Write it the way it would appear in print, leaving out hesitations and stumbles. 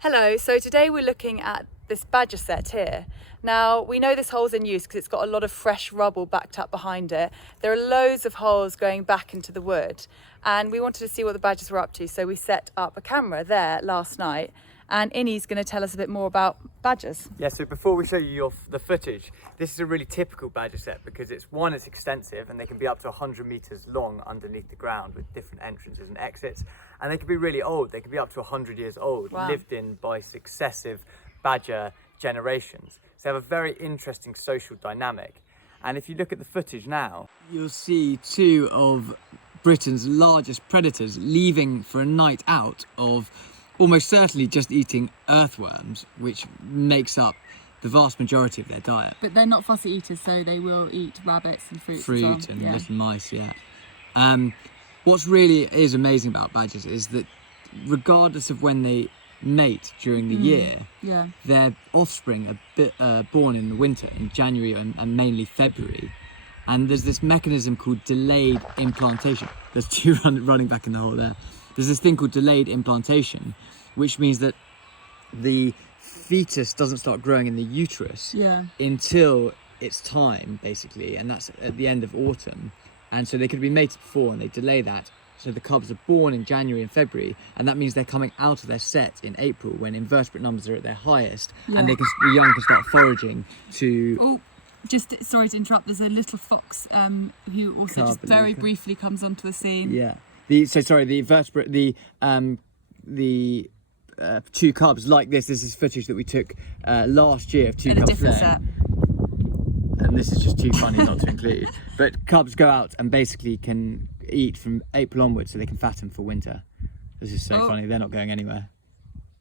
Hello, so today we're looking at this badger set here. Now we know this hole's in use because it's got a lot of fresh rubble backed up behind it. There are loads of holes going back into the wood and we wanted to see what the badgers were up to, so we set up a camera there last night and Innie's going to tell us a bit more about badgers. Yeah, so before we show you the footage, this is a really typical badger set because it's extensive and they can be up to 100 metres long underneath the ground with different entrances and exits, and they can be really old. They can be up to 100 years old. Wow. Lived in by successive badger generations. So they have a very interesting social dynamic. And if you look at the footage now, you'll see two of Britain's largest predators leaving for a night out of almost certainly just eating earthworms, which makes up the vast majority of their diet. But they're not fussy eaters, so they will eat rabbits and fruits as well. Fruit and little mice, yeah. What's really is amazing about badgers is that regardless of when they mate during the year, their offspring are born in the winter, in January and mainly February. And there's this mechanism called delayed implantation. There's two running back in the hole there. There's this thing called delayed implantation, which means that the fetus doesn't start growing in the uterus until it's time, basically, and that's at the end of autumn. And so they could be mated before and they delay that. So the cubs are born in January and February, and that means they're coming out of their set in April when invertebrate numbers are at their highest, and the young can start foraging to... Oh, just sorry to interrupt, there's a little fox who also just very briefly comes onto the scene. Yeah. The two cubs like this. This is footage that we took last year of two in cubs a different playing. set. And this is just too funny not to include. But cubs go out and basically can eat from April onwards, so they can fatten for winter. This is so funny. They're not going anywhere.